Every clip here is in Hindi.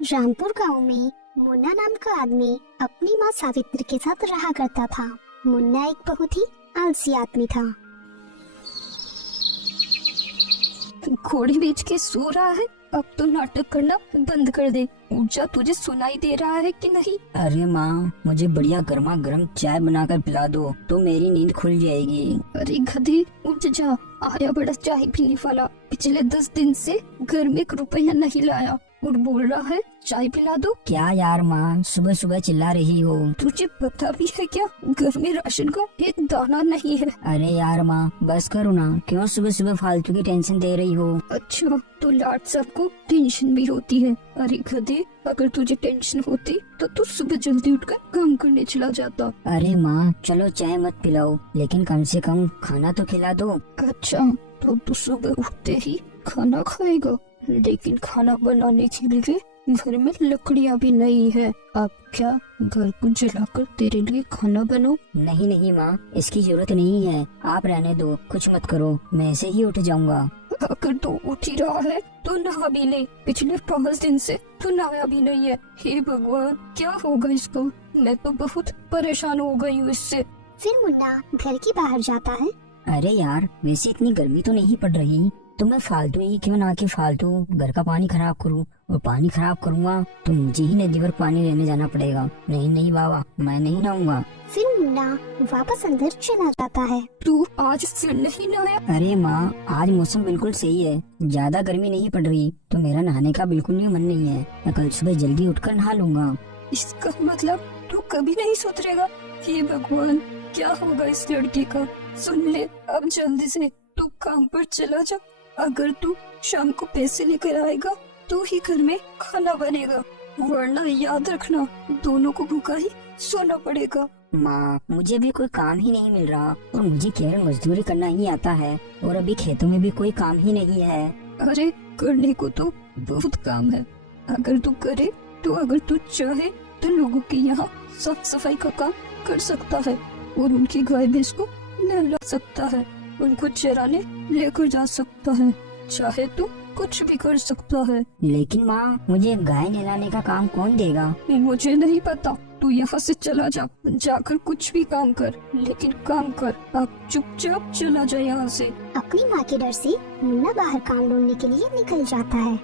रामपुर गांव में मुन्ना नाम का आदमी अपनी माँ सावित्री के साथ रहा करता था। मुन्ना एक बहुत ही आलसी आदमी था। घोड़ी बेच के सो रहा है, अब तो नाटक करना बंद कर दे। ऊंचा तुझे सुनाई दे रहा है कि नहीं? अरे माँ, मुझे बढ़िया गर्मा गर्म चाय बनाकर पिला दो तो मेरी नींद खुल जाएगी। अरे गधे, उठ जा। आया बड़ा चाय पीने वाला, पिछले 10 दिन से घर में 1 रुपया नहीं लाया और बोल रहा है चाय पिला दो। क्या यार माँ, सुबह सुबह चिल्ला रही हो? तुझे पता भी है क्या, घर में राशन का एक दाना नहीं है। अरे यार माँ, बस करो ना, क्यों सुबह सुबह फालतू की टेंशन दे रही हो? अच्छा, तो लाट सबको टेंशन भी होती है। अरे गधे, अगर तुझे टेंशन होती तो तू सुबह जल्दी उठकर काम करने चला जाता। अरे माँ चलो चाय मत पिलाओ, लेकिन कम से कम खाना तो खिला दो। अच्छा, तो तू सुबह उठते ही खाना खाएगा, लेकिन खाना बनाने के लिए घर में लकड़ियाँ भी नहीं है। अब क्या घर को जलाकर तेरे लिए खाना बनाऊं? नहीं नहीं माँ, इसकी जरूरत नहीं है, आप रहने दो, कुछ मत करो, मैं ऐसे ही उठ जाऊंगा। अगर तू उठ ही रहा है तो नहा भी ले, पिछले 5 दिन से तू नहाया भी नहीं है। हे भगवान, क्या होगा इसको? मैं तो बहुत परेशान हो गई हूँ इससे। फिर मुन्ना घर के बाहर जाता है। अरे यार, वैसे इतनी गर्मी तो नहीं पड़ रही, तो मैं फालतू ही क्यों ना के फालतू घर का पानी खराब करूं, और पानी खराब करूंगा तो मुझे ही नदी पर पानी लेने जाना पड़ेगा। नहीं नहीं बाबा, मैं नहीं नहाऊंगा। फिर मुन्ना वापस अंदर चला जाता है। तू आज फिर नहीं नहाया? अरे माँ, आज मौसम बिल्कुल सही है, ज्यादा गर्मी नहीं पड़ रही, तो मेरा नहाने का बिल्कुल भी मन नहीं है। मैं कल सुबह जल्दी उठकर नहा लूंगा। इसका मतलब तू कभी नहीं सुधरेगा। हे भगवान, क्या होगा इस लड़की का? सुन ले, अब जल्दी से तू काम पर चला जा। अगर तू शाम को पैसे लेकर आएगा तो ही घर में खाना बनेगा, वरना याद रखना दोनों को भूखा ही सोना पड़ेगा। माँ, मुझे भी कोई काम ही नहीं मिल रहा और मुझे केवल मजदूरी करना ही आता है, और अभी खेतों में भी कोई काम ही नहीं है। अरे करने को तो बहुत काम है, अगर तू करे तो, अगर तू चाहे तो लोगों के यहाँ साफ सफाई का काम कर सकता है, और उनकी गाय भैंस को नहला सकता है, उनको चराने लेकर जा सकता है, चाहे तो कुछ भी कर सकता है। लेकिन माँ, मुझे गाय नहलाने का काम कौन देगा? मुझे नहीं पता, तू यहाँ से चला जा, जाकर कुछ भी काम कर, लेकिन काम कर। अब चुपचाप चला जा यहाँ से। अपनी माँ के डर से मुन्ना बाहर काम ढूंढने के लिए निकल जाता है।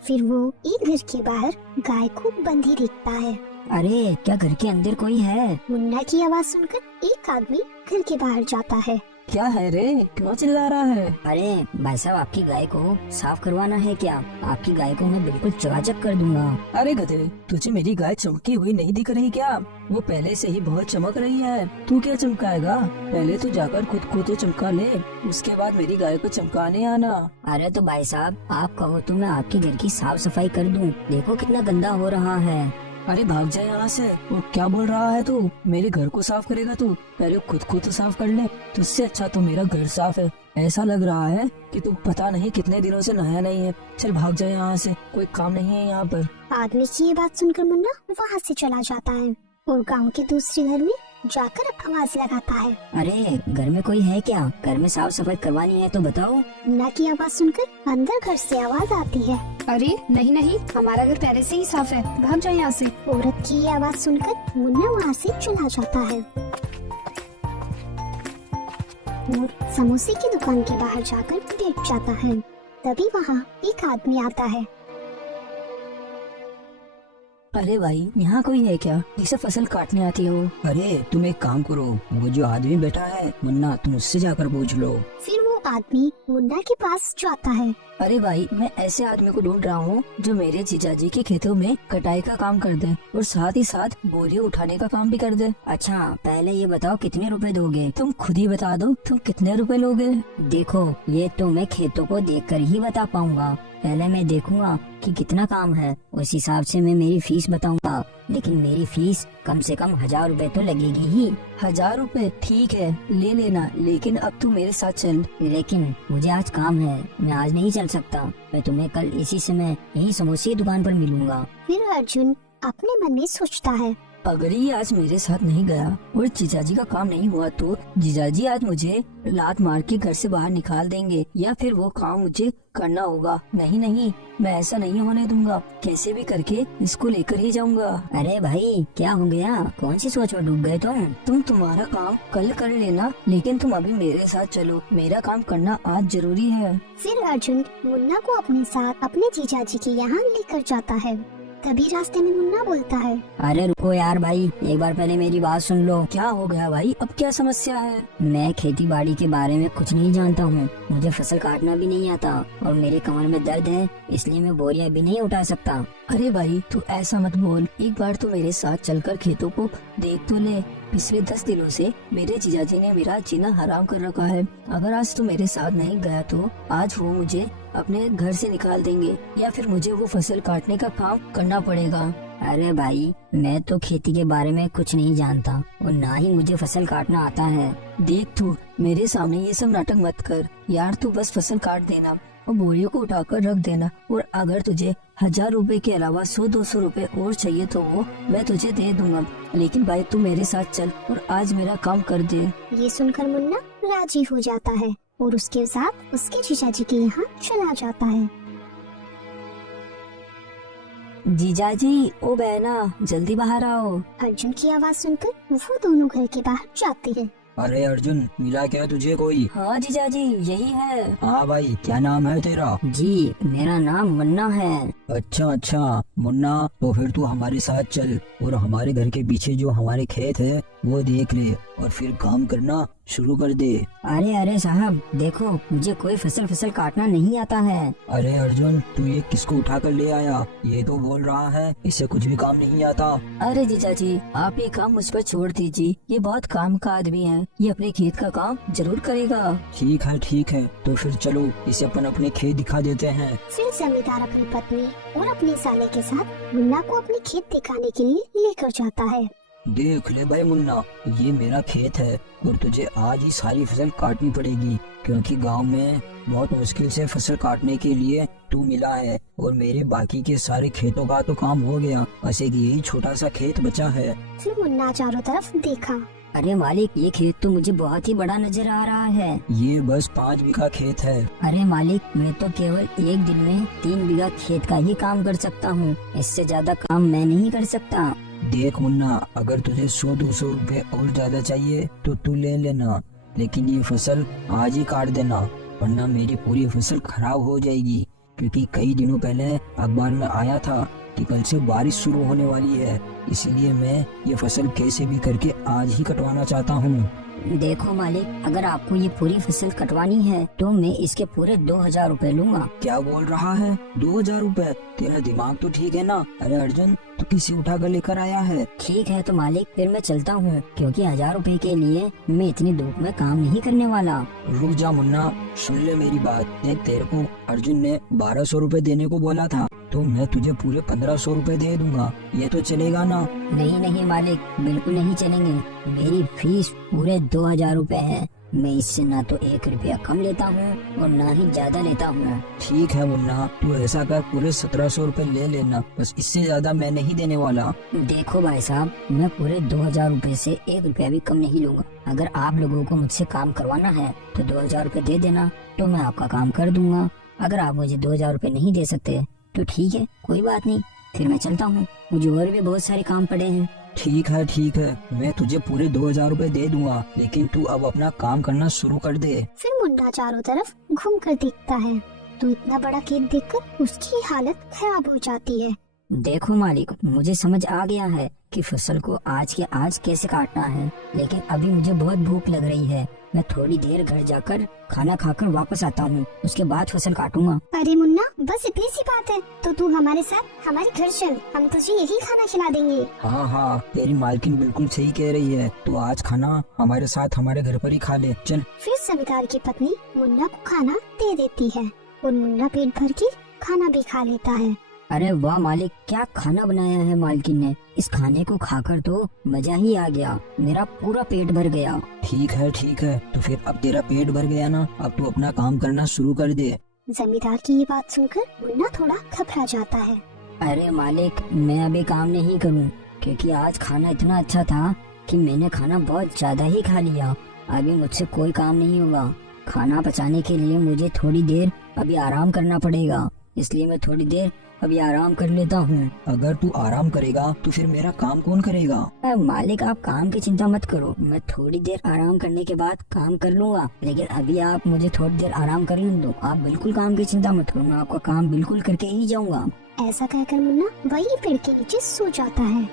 फिर वो एक घर के बाहर गाय को बंधी देखता है। अरे, क्या घर के अंदर कोई है? मुन्ना की आवाज सुनकर एक आदमी घर के बाहर जाता है। क्या है रे, क्यों चिल्ला रहा है? अरे भाई साहब, आपकी गाय को साफ करवाना है क्या? आपकी गाय को मैं बिल्कुल चकाचक कर दूंगा। अरे गधे, तुझे मेरी गाय चमकी हुई नहीं दिख रही क्या? वो पहले से ही बहुत चमक रही है, तू क्या चमकाएगा? पहले तू जाकर खुद को तो चमका ले, उसके बाद मेरी गाय को चमकाने आना। अरे तो भाई साहब, आप कहो तो मैं आपके घर की साफ सफाई कर दूं, देखो कितना गंदा हो रहा है। अरे भाग जाए यहाँ से। वो क्या बोल रहा है तू? मेरे घर को साफ करेगा तू? पहले खुद को तो साफ कर ले, तुझसे अच्छा तो मेरा घर साफ है। ऐसा लग रहा है कि तू पता नहीं कितने दिनों से नहाया नहीं है। चल भाग जाए यहाँ से, कोई काम नहीं है यहाँ पर। आदमी की ये बात सुनकर मुन्ना वहाँ से चला जाता है और गांव के दूसरे घर में जाकर आवाज लगाता है। अरे घर में कोई है क्या? घर में साफ सफाई करवानी है तो बताओ। मुन्ना की आवाज सुनकर अंदर घर से आवाज आती है। अरे नहीं नहीं, हमारा घर पहले से ही साफ है, भाग जाओ यहाँ से। औरत की ये आवाज सुनकर मुन्ना वहाँ से चला जाता है और समोसे की दुकान के बाहर जाकर बैठ जाता है। तभी वहाँ एक आदमी आता है। अरे भाई, यहाँ कोई है क्या जिसे फसल काटने आती हो? अरे तुम एक काम करो, वो जो आदमी बैठा है मुन्ना, तुम उससे जाकर पूछ लो। फिर वो आदमी मुन्ना के पास जाता है। अरे भाई, मैं ऐसे आदमी को ढूंढ रहा हूँ जो मेरे जीजाजी के खेतों में कटाई का काम कर दे और साथ ही साथ बोरियां उठाने का काम भी कर दे। अच्छा, पहले ये बताओ कितने रुपए दोगे? तुम खुद ही बता दो, तुम कितने रुपए लोगे? देखो, ये तो मैं खेतों को देखकर ही बता पाऊंगा। पहले मैं देखूंगा कि कितना काम है, उस हिसाब से मैं मेरी फीस बताऊंगा, लेकिन मेरी फीस कम से कम 1000 रुपए तो लगेगी ही। 1000 रुपए? ठीक है, ले लेना, लेकिन अब तू मेरे साथ चल। लेकिन मुझे आज काम है, मैं आज नहीं चल सकता। मैं तुम्हें कल इसी समय यही समोसे की दुकान पर मिलूंगा। फिर अर्जुन अपने मन में सोचता है, अगर ये आज मेरे साथ नहीं गया और जीजाजी का काम नहीं हुआ तो जीजाजी आज मुझे लात मार के घर से बाहर निकाल देंगे या फिर वो काम मुझे करना होगा। नहीं नहीं, मैं ऐसा नहीं होने दूंगा, कैसे भी करके इसको लेकर ही जाऊंगा। अरे भाई क्या हो गया, कौन सी सोच में डूब गए तुम तुम्हारा काम कल कर लेना, लेकिन तुम अभी मेरे साथ चलो, मेरा काम करना आज जरूरी है। फिर अर्जुन मुन्ना को अपने साथ अपने जीजाजी के यहाँ लेकर जाता है। तभी रास्ते में मुन्ना बोलता है, अरे रुको यार भाई, एक बार पहले मेरी बात सुन लो। क्या हो गया भाई, अब क्या समस्या है? मैं खेती बाड़ी के बारे में कुछ नहीं जानता हूँ, मुझे फसल काटना भी नहीं आता और मेरे कमर में दर्द है, इसलिए मैं बोरियां भी नहीं उठा सकता। अरे भाई तू ऐसा मत बोल, एक बार तो मेरे साथ चलकर खेतों को देख तो ले। पिछले 10 दिनों से मेरे जीजाजी ने मेरा जीना हराम कर रखा है। अगर आज तू मेरे साथ नहीं गया तो आज वो मुझे अपने घर से निकाल देंगे या फिर मुझे वो फसल काटने का काम करना पड़ेगा। अरे भाई मैं तो खेती के बारे में कुछ नहीं जानता और ना ही मुझे फसल काटना आता है। देख तू मेरे सामने ये सब नाटक मत कर यार, तू बस फसल काट देना और बोरियों को उठाकर रख देना, और अगर तुझे 1000 रुपए के अलावा 100-200 रुपए और चाहिए तो वो मैं तुझे दे दूंगा, लेकिन भाई तू मेरे साथ चल और आज मेरा काम कर दे। ये सुनकर मुन्ना राजी हो जाता है और उसके साथ उसके जीजाजी के यहाँ चला जाता है। जीजाजी ओ बहना जल्दी बाहर आओ। अर्जुन की आवाज सुनकर वो दोनों घर के बाहर जाते हैं। अरे अर्जुन, मिला क्या तुझे कोई? हाँ जीजाजी यही है। हाँ भाई, क्या नाम है तेरा? जी मेरा नाम मुन्ना है। अच्छा मुन्ना, तो फिर तू हमारे साथ चल और हमारे घर के पीछे जो हमारे खेत है वो देख ले और फिर काम करना शुरू कर दे। अरे साहब देखो, मुझे कोई फसल काटना नहीं आता है। अरे अर्जुन, तू ये किसको उठा कर ले आया? ये तो बोल रहा है इससे कुछ भी काम नहीं आता। अरे जीजाजी आप ये काम मुझ पर छोड़ दीजिए, ये बहुत काम का आदमी है, ये अपने खेत का काम जरूर करेगा। ठीक है, तो फिर चलो इसे अपन अपने खेत दिखा देते हैं। फिर जमींदार अपनी पत्नी और अपने साले के साथ मुन्ना को अपने खेत दिखाने के लिए लेकर जाता है। देख ले भाई मुन्ना, ये मेरा खेत है और तुझे आज ही सारी फसल काटनी पड़ेगी, क्योंकि गांव में बहुत मुश्किल से फसल काटने के लिए तू मिला है और मेरे बाकी के सारे खेतों का तो काम हो गया, ऐसे कि यही छोटा सा खेत बचा है। फिर मुन्ना चारों तरफ देखा। अरे मालिक, ये खेत तो मुझे बहुत ही बड़ा नजर आ रहा है। ये बस 5 बीघा खेत है। अरे मालिक, मैं तो केवल एक दिन में 3 बीघा खेत का ही काम कर सकता हूँ, इससे ज्यादा काम मैं नहीं कर सकता। देख मुन्ना, अगर तुझे 100-200 रुपए और ज्यादा चाहिए तो तू ले लेना, लेकिन ये फसल आज ही काट देना, वरना मेरी पूरी फसल खराब हो जाएगी। क्योंकि कई दिनों पहले अखबार में आया था कि कल से बारिश शुरू होने वाली है, इसीलिए मैं ये फसल कैसे भी करके आज ही कटवाना चाहता हूँ। देखो मालिक, अगर आपको ये पूरी फसल कटवानी है तो मैं इसके पूरे 2000 रुपए लूंगा। क्या बोल रहा है? 2000 रुपए? तेरा दिमाग तो ठीक है ना? अरे अर्जुन, तू किसे उठा कर लेकर आया है? ठीक है तो मालिक, फिर मैं चलता हूँ, क्योंकि 1000 रुपए के लिए मैं इतनी धूप में काम नहीं करने वाला। रुक जा मुन्ना, सुन ले मेरी बात। देख, तेरे को अर्जुन ने 1200 रुपए देने को बोला था, तो मैं तुझे पूरे 1500 रुपए दे दूंगा। ये तो चलेगा ना? नहीं मालिक, बिल्कुल नहीं चलेंगे। मेरी फीस पूरे 2000 रुपए है। मैं इससे ना तो 1 रुपया कम लेता हूँ और ना ही ज्यादा लेता हूँ। ठीक है मुन्ना, तू ऐसा कर, पूरे 1700 रुपए ले लेना, बस इससे ज्यादा मैं नहीं देने वाला। देखो भाई साहब, मैं पूरे 2000 रुपए से 1 रुपया भी कम नहीं लूंगा। अगर आप लोगों को मुझसे काम करवाना है तो 2000 रुपए दे देना, तो मैं आपका काम कर दूंगा। अगर आप मुझे 2000 रुपए नहीं दे सकते तो ठीक है, कोई बात नहीं, फिर मैं चलता हूँ, मुझे और भी बहुत सारे काम पड़े हैं। ठीक है, मैं तुझे पूरे 2000 रुपए दे दूंगा, लेकिन तू अब अपना काम करना शुरू कर दे। फिर मुन्ना चारों तरफ घूमकर देखता है तो इतना बड़ा खेत देखकर उसकी हालत खराब हो जाती है। देखो मालिक, मुझे समझ आ गया है कि फसल को आज के आज कैसे काटना है, लेकिन अभी मुझे बहुत भूख लग रही है। मैं थोड़ी देर घर जाकर खाना खाकर वापस आता हूँ, उसके बाद फसल काटूंगा। अरे मुन्ना, बस इतनी सी बात है तो तू हमारे साथ हमारे घर चल, हम तुझे यही खाना खिला देंगे। हाँ, तेरी मालकिन बिल्कुल सही कह रही है, तो आज खाना हमारे साथ हमारे घर पर ही खा ले, चल। फिर जमींदार की पत्नी मुन्ना को खाना दे देती है और मुन्ना पेट भर के खाना भी खा लेता है। अरे वाह मालिक, क्या खाना बनाया है मालकिन ने। इस खाने को खाकर तो मजा ही आ गया, मेरा पूरा पेट भर गया। ठीक है, तो फिर अब तेरा पेट भर गया ना, अब तू अपना काम करना शुरू कर दे। जमींदार की ये बात सुनकर मुन्ना थोड़ा घबरा जाता है। अरे मालिक, मैं अभी काम नहीं करूं, क्योंकि आज खाना इतना अच्छा था कि मैंने खाना बहुत ज्यादा ही खा लिया। अभी मुझसे कोई काम नहीं होगा। खाना पचाने के लिए मुझे थोड़ी देर अभी आराम करना पड़ेगा, इसलिए मैं थोड़ी देर अभी आराम कर लेता हूँ। अगर तू आराम करेगा तो फिर मेरा काम कौन करेगा? मालिक आप काम की चिंता मत करो, मैं थोड़ी देर आराम करने के बाद काम कर लूंगा। लेकिन अभी आप मुझे थोड़ी देर आराम कर दो। आप बिल्कुल काम की चिंता मत करो, मैं आपका काम बिल्कुल करके ही जाऊंगा। ऐसा कहकर मुन्ना वही पेड़ के नीचे सो जाता है।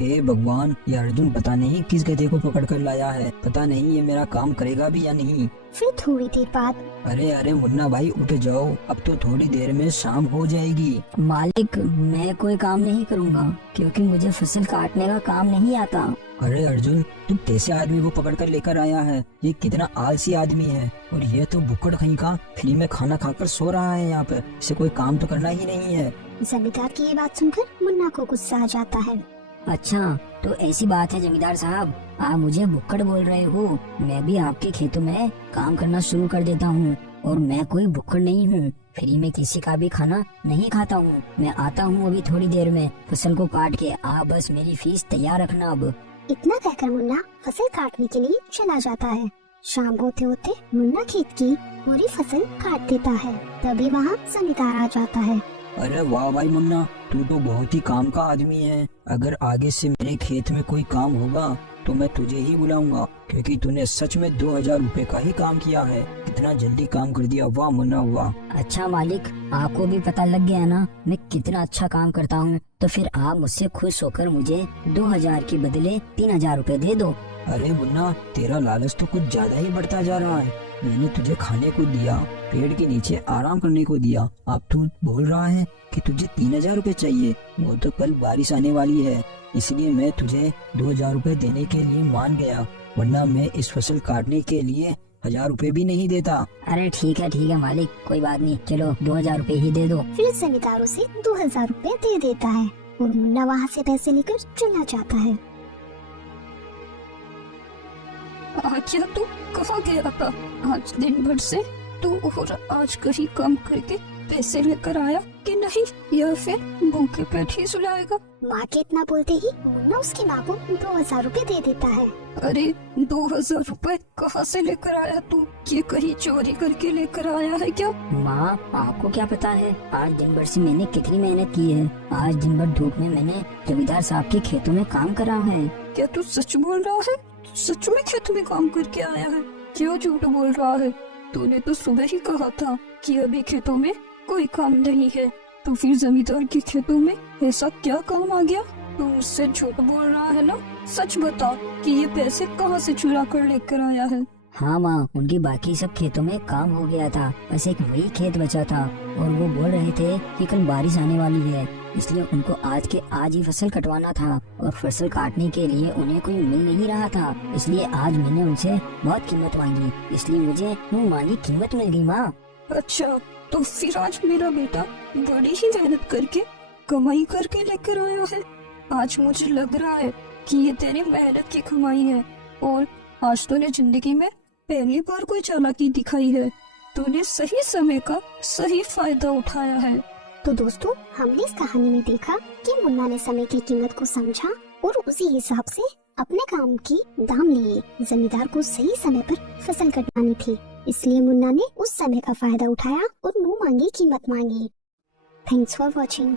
हे भगवान, ये अर्जुन पता नहीं किस गधे को पकड़ कर लाया है। पता नहीं ये मेरा काम करेगा भी या नहीं। फिर थोड़ी देर बाद अरे अरे मुन्ना भाई उठ जाओ, अब तो थोड़ी देर में शाम हो जाएगी। मालिक मैं कोई काम नहीं करूंगा क्योंकि मुझे फसल काटने का काम नहीं आता। अरे अर्जुन, तुम कैसे आदमी को पकड़ कर लेकर आया है? ये कितना आलसी आदमी है, और ये तो भुक्कड़ कहीं का फ्री में खाना खाकर सो रहा है यहाँ पे। इसे कोई काम तो करना ही नहीं है। जमींदार की ये बात सुनकर मुन्ना को गुस्सा आ जाता है। अच्छा तो ऐसी बात है जमींदार साहब, आप मुझे भुक्कड़ बोल रहे हो? मैं भी आपके खेतों में काम करना शुरू कर देता हूँ, और मैं कोई भुक्कड़ नहीं हूँ। फ्री में किसी का भी खाना नहीं खाता हूँ। मैं आता हूँ अभी थोड़ी देर में फसल को काट के। आप बस मेरी फीस तैयार रखना। अब इतना कहकर मुन्ना फसल काटने के लिए चला जाता है। शाम होते होते मुन्ना खेत की पूरी फसल काट देता है। तभी वहाँ जमींदार आ जाता है। अरे वाह भाई मुन्ना, तू तो बहुत ही काम का आदमी है। अगर आगे से मेरे खेत में कोई काम होगा तो मैं तुझे ही बुलाऊंगा, क्योंकि तूने सच में 2000 रुपए का ही काम किया है। कितना जल्दी काम कर दिया, वाह मुन्ना वाह। अच्छा मालिक, आपको भी पता लग गया ना मैं कितना अच्छा काम करता हूँ, तो फिर आप मुझसे खुश होकर मुझे 2000 के बदले 3000 रुपए दे दो। अरे मुन्ना, तेरा लालच तो कुछ ज्यादा ही बढ़ता जा रहा है। मैंने तुझे खाने को दिया, पेड़ के नीचे आराम करने को दिया, अब तू बोल रहा है कि तुझे 3000 रुपए चाहिए। वो तो कल बारिश आने वाली है, इसलिए मैं तुझे 2000 रुपए देने के लिए मान गया, वरना मैं इस फसल काटने के लिए 1000 रुपए भी नहीं देता। अरे ठीक है मालिक, कोई बात नहीं, चलो 2000 रुपए ही दे दो। फिर जमींदार उसे 2000 रुपए दे देता है और मुन्ना वहाँ से पैसे लेकर चला जाता है। क्या तू कहाँ गया था? आज दिन भर से तू और आज कहीं काम करके पैसे लेकर आया कि नहीं, या फिर भूखे पेट ही सुलाएगा? माँ के इतना बोलते ही मुन्ना उसकी माँ को 2000 रुपए दे देता है। अरे 2000 रुपए कहाँ से लेकर आया तू? ये कहीं चोरी करके लेकर आया है क्या? माँ आपको क्या पता है आज दिन भर से मैंने कितनी मेहनत की है। आज दिन भर धूप में मैंने जमींदार साहब के खेतों में काम करा है। क्या तू सच बोल रहा है? सच में खेत में काम करके आया है? क्यों झूठ बोल रहा है? तूने तो सुबह ही कहा था कि अभी खेतों में कोई काम नहीं है, तो फिर जमींदार के खेतों में ऐसा क्या काम आ गया? तू मुझसे झूठ बोल रहा है ना? सच बता कि ये पैसे कहाँ से चुरा कर लेकर आया है? हाँ माँ, उनकी बाकी सब खेतों में काम हो गया था, बस एक वही खेत बचा था, और वो बोल रहे थे कि कल बारिश आने वाली है, इसलिए उनको आज के आज ही फसल कटवाना था, और फसल काटने के लिए उन्हें कोई मिल नहीं रहा था, इसलिए आज मैंने उनसे बहुत कीमत मांगी, इसलिए मुझे मुँह मांगी कीमत मिल गई। माँ अच्छा, तो फिर आज मेरा बेटा बड़ी ही मेहनत करके कमाई करके लेकर आया है। आज मुझे लग रहा है कि ये तेरी मेहनत की कमाई है, और आज तूने जिंदगी में पहली बार कोई चालाकी दिखाई है। तूने सही समय का सही फायदा उठाया है। तो दोस्तों, हमने इस कहानी में देखा कि मुन्ना ने समय की कीमत को समझा और उसी हिसाब से अपने काम की दाम लिए। जमींदार को सही समय पर फसल कटवानी थी, इसलिए मुन्ना ने उस समय का फायदा उठाया और मुंह मांगी कीमत मांगी। Thanks for watching.